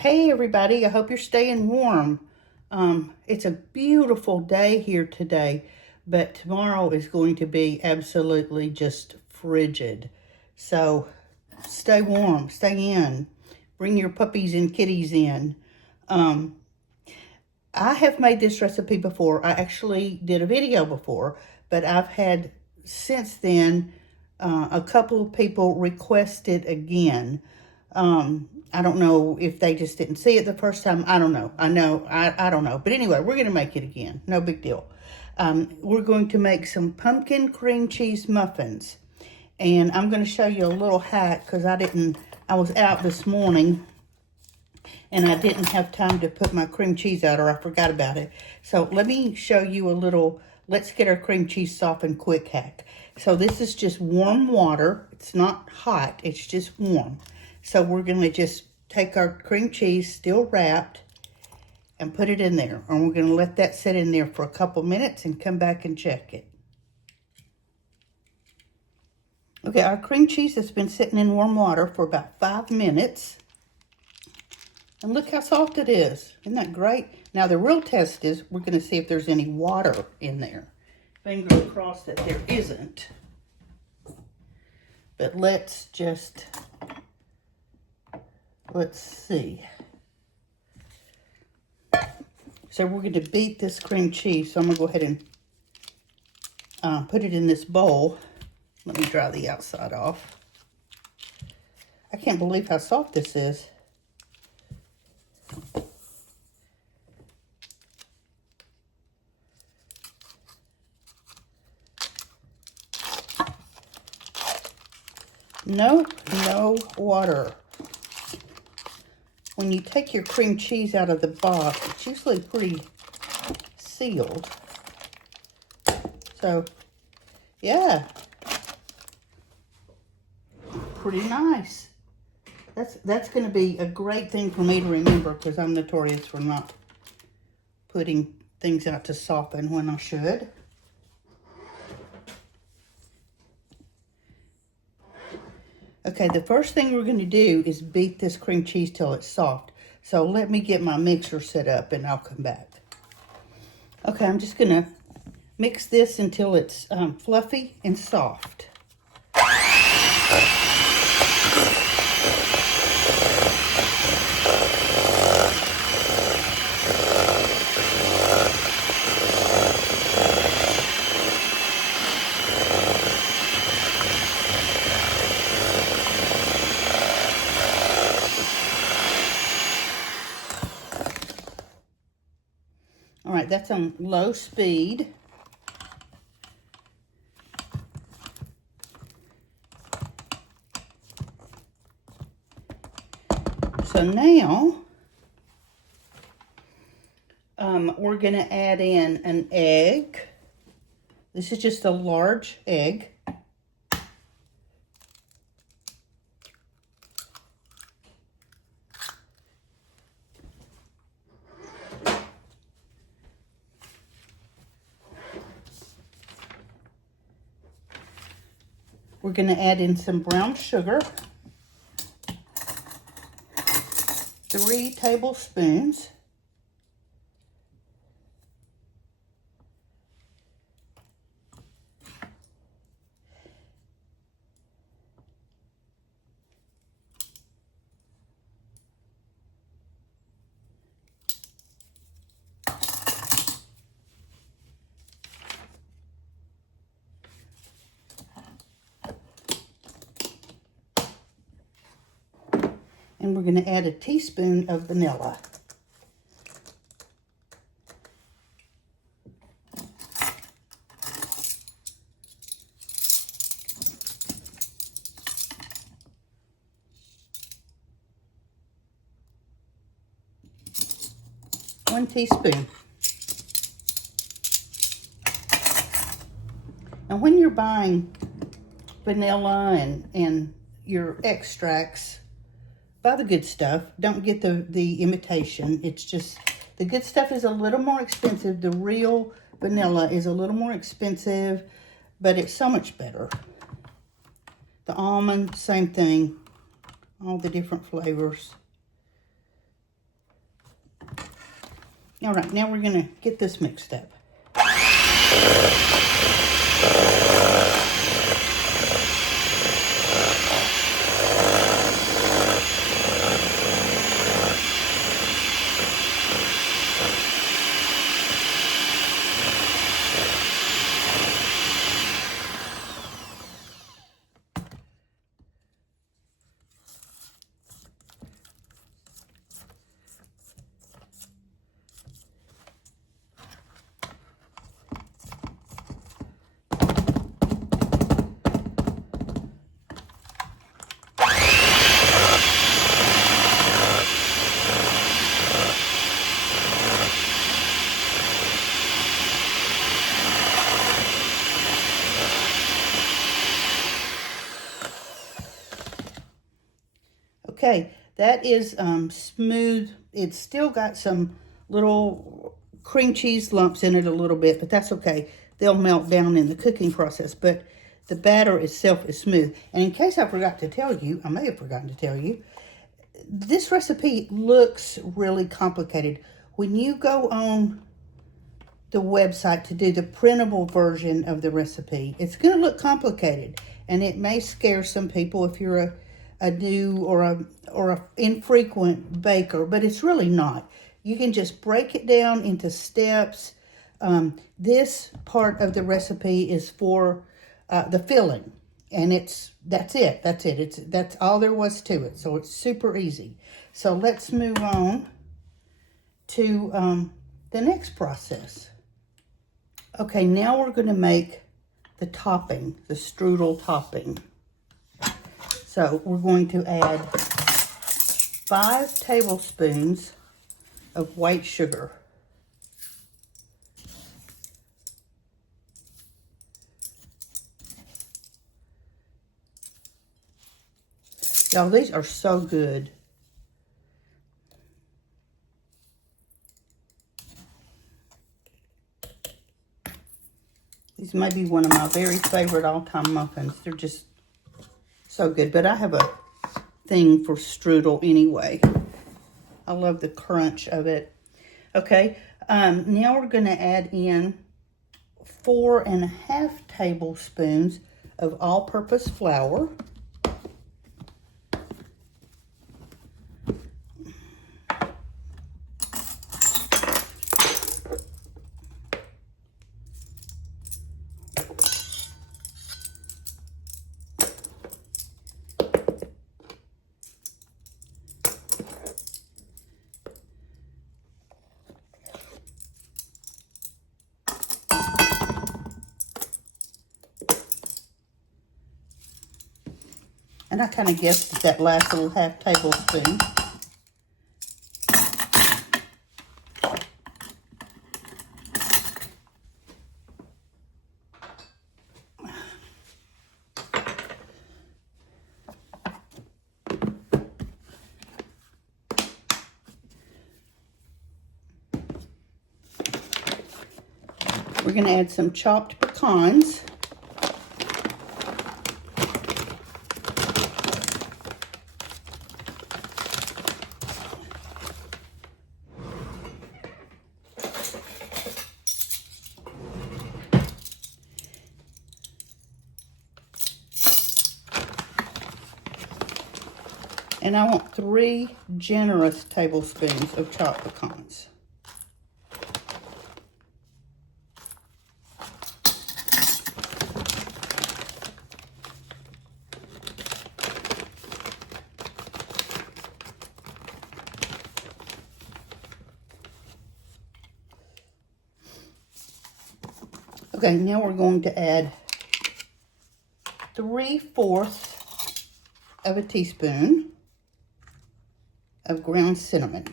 Hey everybody, I hope you're staying warm. It's a beautiful day here today, but tomorrow is going to be absolutely just frigid. So stay warm, stay in. Bring your puppies and kitties in. I have made this recipe before. I actually did a video before, but I've had since then a couple of people request it again. I don't know if they just didn't see it the first time. I don't know. I don't know. But anyway, we're going to make it again. No big deal. We're going to make some pumpkin cream cheese muffins. And I'm going to show you a little hack because I was out this morning and I didn't have time to put my cream cheese out, or I forgot about it. So let me show you a little, let's get our cream cheese softened quick hack. So this is just warm water. It's not hot, it's just warm. So we're going to just take our cream cheese, still wrapped, and put it in there. And we're going to let that sit in there for a couple minutes and come back and check it. Okay, our cream cheese has been sitting in warm water for about 5 minutes. And look how soft it is. Isn't that great? Now the real test is we're going to see if there's any water in there. Finger crossed that there isn't. But let's see. So we're going to beat this cream cheese. So I'm going to go ahead and put it in this bowl. Let me dry the outside off. I can't believe how soft this is. Nope, no water. When you take your cream cheese out of the box, it's usually pretty sealed. So, yeah. Pretty nice. That's going to be a great thing for me to remember because I'm notorious for not putting things out to soften when I should. Okay, the first thing we're going to do is beat this cream cheese till it's soft. So let me get my mixer set up and I'll come back. Okay, I'm just going to mix this until it's fluffy and soft. All right, that's on low speed. So now, we're going to add in an egg. This is just a large egg. We're going to add in some brown sugar, 3 tablespoons. And we're going to add a teaspoon of vanilla. One teaspoon. And when you're buying vanilla and your extracts, buy the good stuff. Don't get the imitation. It's just, the good stuff is a little more expensive. The real vanilla is a little more expensive, but it's so much better. The almond, same thing. All the different flavors. All right, now we're gonna get this mixed up. Okay, that is smooth. It's still got some little cream cheese lumps in it a little bit, but that's okay. They'll melt down in the cooking process, but the batter itself is smooth. And in case I forgot to tell you, I may have forgotten to tell you, this recipe looks really complicated. When you go on the website to do the printable version of the recipe, it's going to look complicated, and it may scare some people if you're a new or a infrequent baker, but it's really not. You can just break it down into steps. This part of the recipe is for the filling, and that's it. That's all there was to it. So it's super easy. So let's move on to the next process. Okay, now we're going to make the topping, the strudel topping. So we're going to add 5 tablespoons of white sugar. Y'all, these are so good. These may be one of my very favorite all-time muffins. They're just so good, but I have a thing for strudel anyway. I love the crunch of it. Okay, now we're going to add in 4.5 tablespoons of all-purpose flour. And I kind of guessed at that last little half tablespoon. We're going to add some chopped pecans. And I want 3 generous tablespoons of chopped pecans. Okay, now we're going to add 3/4 of a teaspoon of ground cinnamon.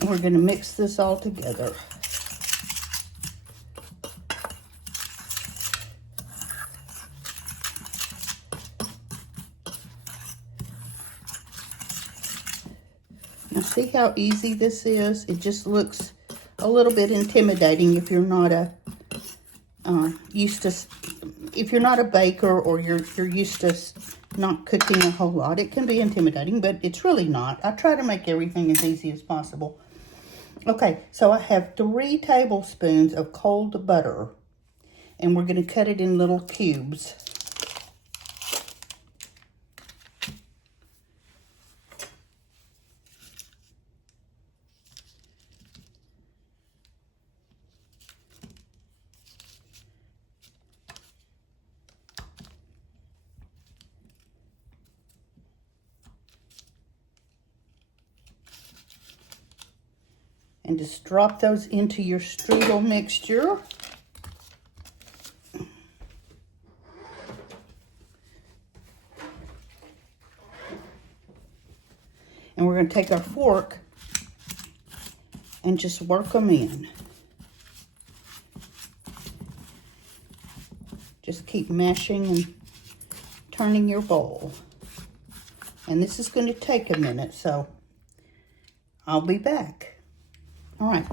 And we're going to mix this all together. Now see how easy this is? It just looks a little bit intimidating if you're not a if you're not a baker or you're used to not cooking a whole lot. It can be intimidating, but it's really not. I try to make everything as easy as possible. Okay, so I have 3 tablespoons of cold butter, and we're going to cut it in little cubes. And just drop those into your strudel mixture. And we're going to take our fork and just work them in. Just keep mashing and turning your bowl. And this is going to take a minute, so I'll be back. All right,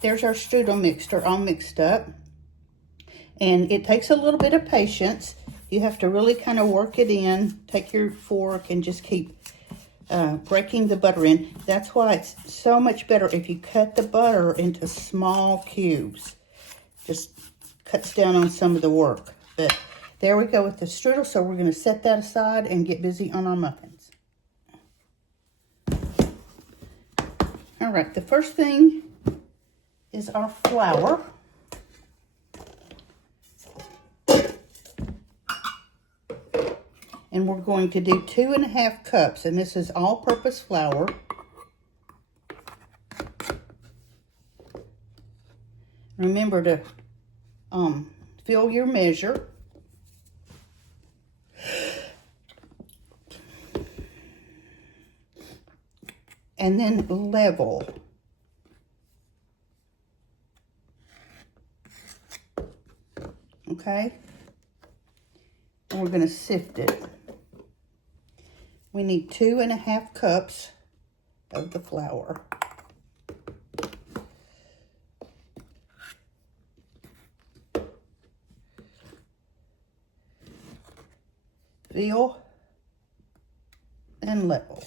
there's our strudel mixture all mixed up. And it takes a little bit of patience. You have to really kind of work it in. Take your fork and just keep breaking the butter in. That's why it's so much better if you cut the butter into small cubes. Just cuts down on some of the work. But there we go with the strudel. So we're going to set that aside and get busy on our muffins. All right, the first thing is our flour. And we're going to do 2½ cups, and this is all-purpose flour. Remember to fill your measure. And then level. Okay? And we're going to sift it. We need 2½ cups of the flour. Fill and level.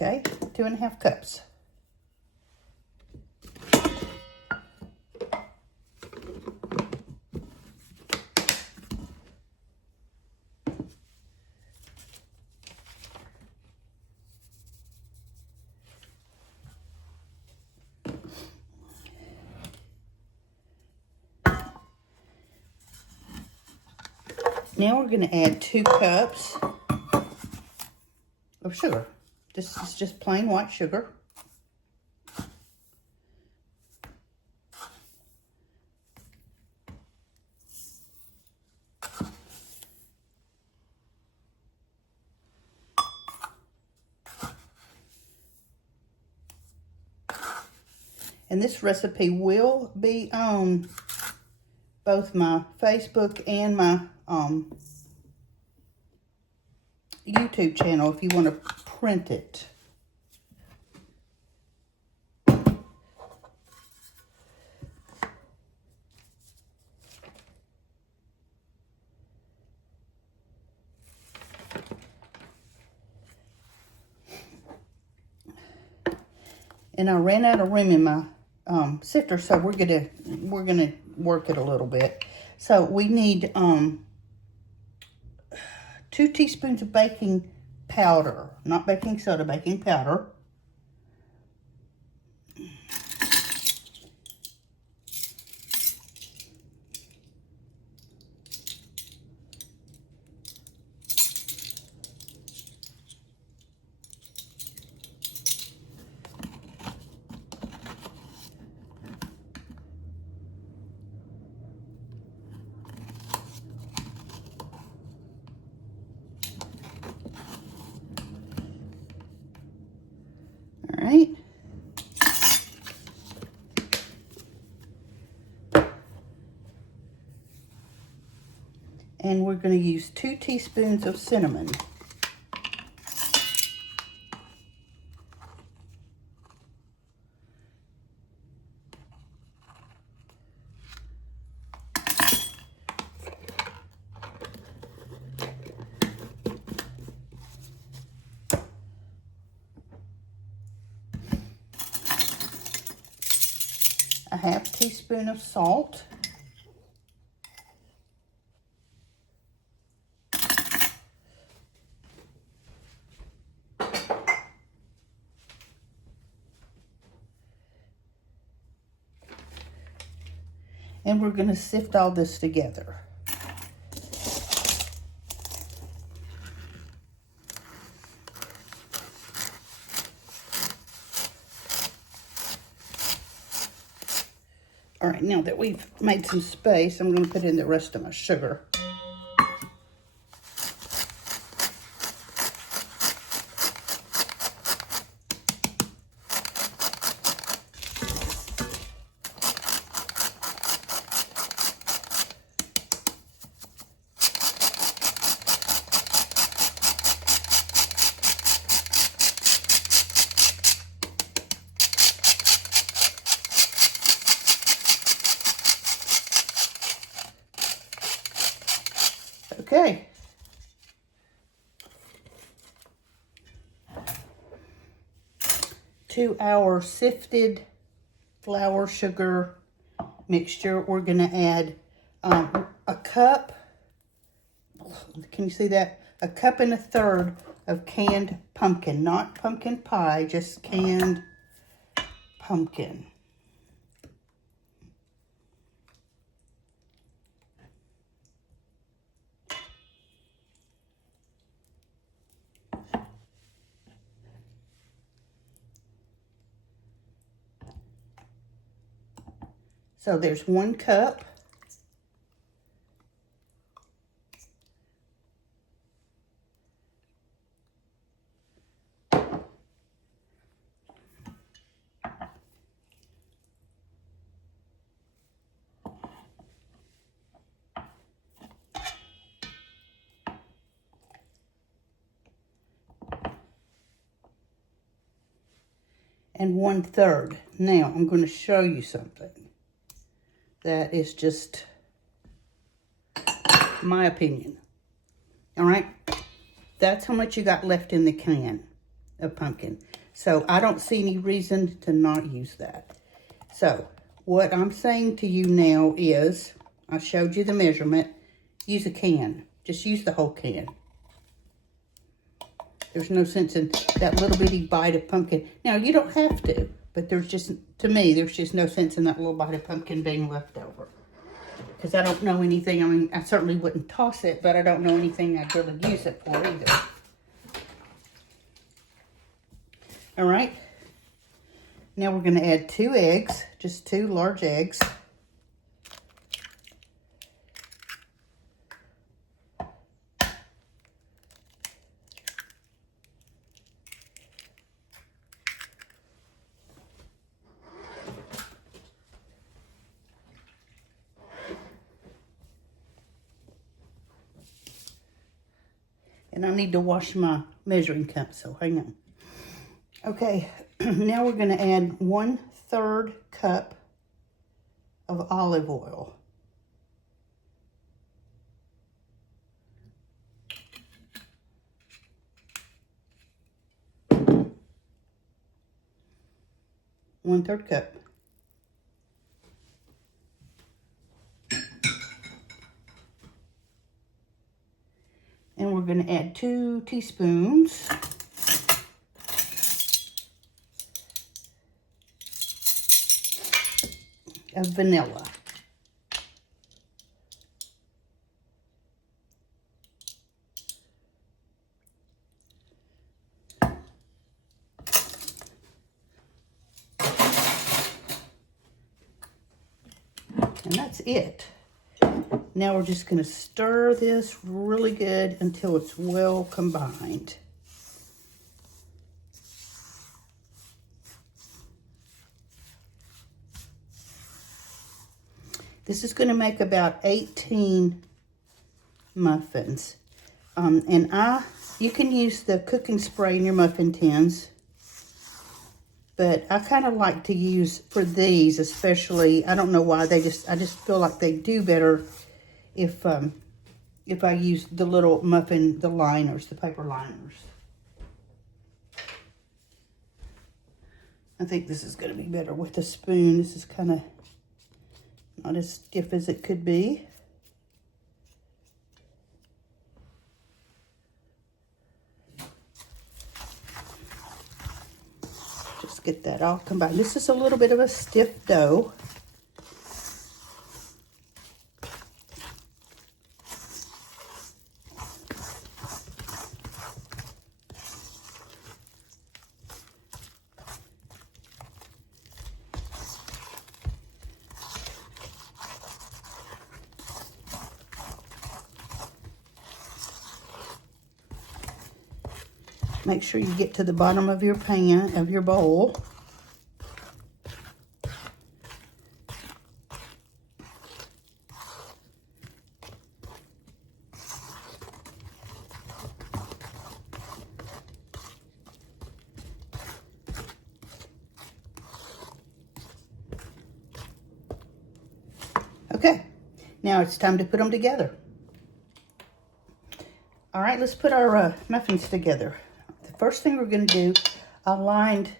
Okay, 2½ cups. Now we're going to add 2 cups of sugar. This is just plain white sugar. And this recipe will be on both my Facebook and my YouTube channel if you want to print it. And I ran out of room in my sifter, so we're gonna work it a little bit. So we need 2 teaspoons of baking powder, not baking soda, baking powder. And we're going to use 2 teaspoons of cinnamon. A half teaspoon of salt. And we're going to sift all this together. All right, now that we've made some space, I'm going to put in the rest of my sugar. Okay. To our sifted flour sugar mixture, we're going to add a cup. Can you see that? A cup and a third of canned pumpkin, not pumpkin pie, just canned pumpkin. So there's 1 cup. And 1/3. Now I'm going to show you something that is just my opinion. All right, that's how much you got left in the can of pumpkin. So I don't see any reason to not use that. So what I'm saying to you now is, I showed you the measurement. Use a can. Just use the whole can. There's no sense in that little bitty bite of pumpkin. Now, you don't have to, but there's just, to me, there's just no sense in that little bite of pumpkin being left over. Because I don't know anything. I mean, I certainly wouldn't toss it, but I don't know anything I'd really use it for either. All right. Now we're going to add 2 eggs, just 2 large eggs. And I need to wash my measuring cup, so hang on. Okay, now we're going to add 1/3 cup of olive oil. One-third cup. And we're going to add 2 teaspoons of vanilla. And that's it. Now we're just going to stir this really good until it's well combined. This is going to make about 18 Muffins. You can use the cooking spray in your muffin tins, but I kind of like to use for these, especially. I don't know why, I just feel like they do better if I use the little muffin, the liners, the paper liners. I think this is going to be better with a spoon. This is kind of not as stiff as it could be. Just get that all combined. This is a little bit of a stiff dough. Make sure you get to the bottom of your pan, of your bowl. Okay, now it's time to put them together. All right, let's put our muffins together. First thing we're going to do, I lined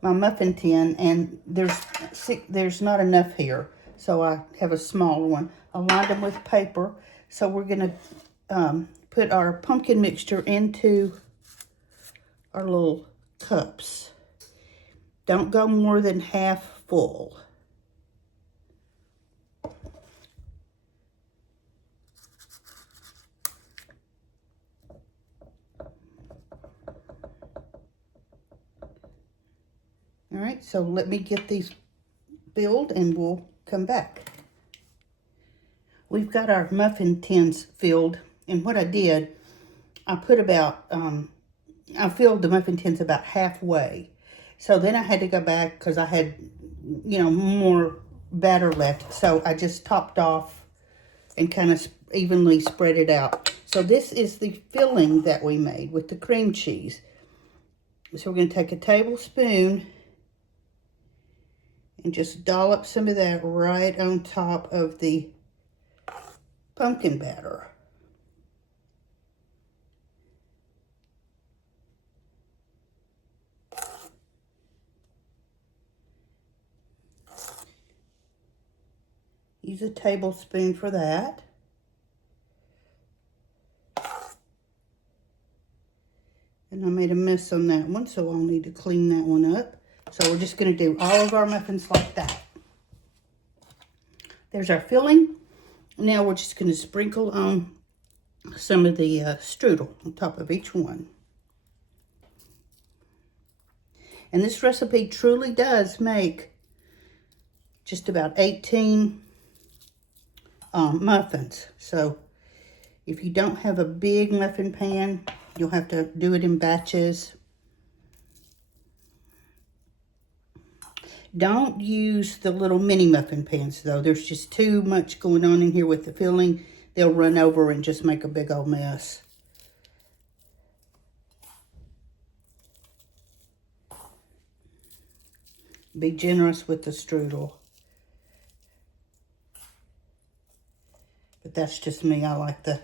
my muffin tin, and there's not enough here, so I have a smaller one. I lined them with paper, so we're going to put our pumpkin mixture into our little cups. Don't go more than half full. All right, so let me get these filled and we'll come back. We've got our muffin tins filled, and what I did, I put about, I filled the muffin tins about halfway. So then I had to go back because I had, more batter left. So I just topped off and kind of evenly spread it out. So this is the filling that we made with the cream cheese. So we're going to take a tablespoon and just dollop some of that right on top of the pumpkin batter. Use a tablespoon for that. And I made a mess on that one, so I'll need to clean that one up. So we're just going to do all of our muffins like that. There's our filling. Now we're just going to sprinkle on some of the strudel on top of each one. And this recipe truly does make just about 18 muffins. So if you don't have a big muffin pan, you'll have to do it in batches. Don't use the little mini muffin pans, though. There's just too much going on in here with the filling. They'll run over and just make a big old mess. Be generous with the strudel. But that's just me. I like the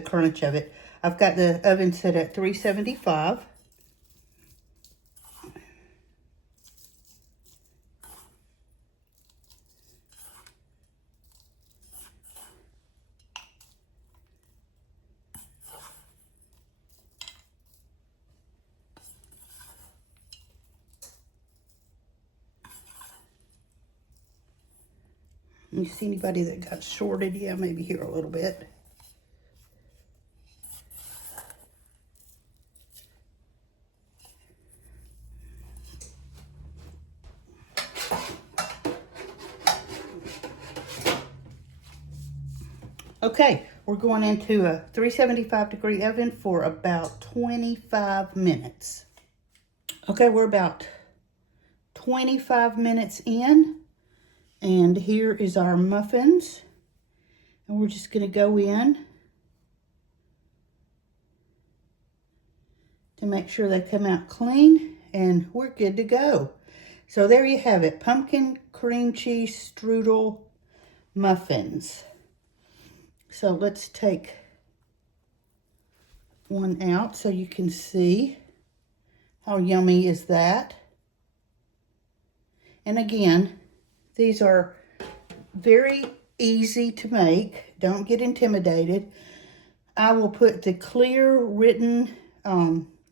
crunch of it. I've got the oven set at 375. You see anybody that got shorted? Yeah, maybe here a little bit. Okay, we're going into a 375-degree oven for about 25 minutes. Okay, we're about 25 minutes in. And here is our muffins. And we're just going to go in to make sure they come out clean, and we're good to go. So there you have it, pumpkin cream cheese strudel muffins. So let's take one out so you can see how yummy is that. And again, these are very easy to make. Don't get intimidated. I will put the clear written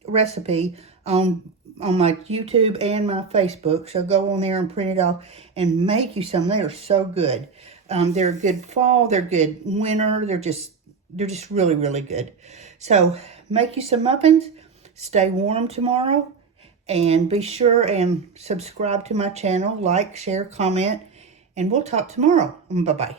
recipe on my YouTube and my Facebook. So go on there and print it off and make you some. They are so good. They're good fall. They're good winter. They're just really, really good. So make you some muffins. Stay warm tomorrow. And be sure and subscribe to my channel. Like, share, comment. And we'll talk tomorrow. Bye-bye.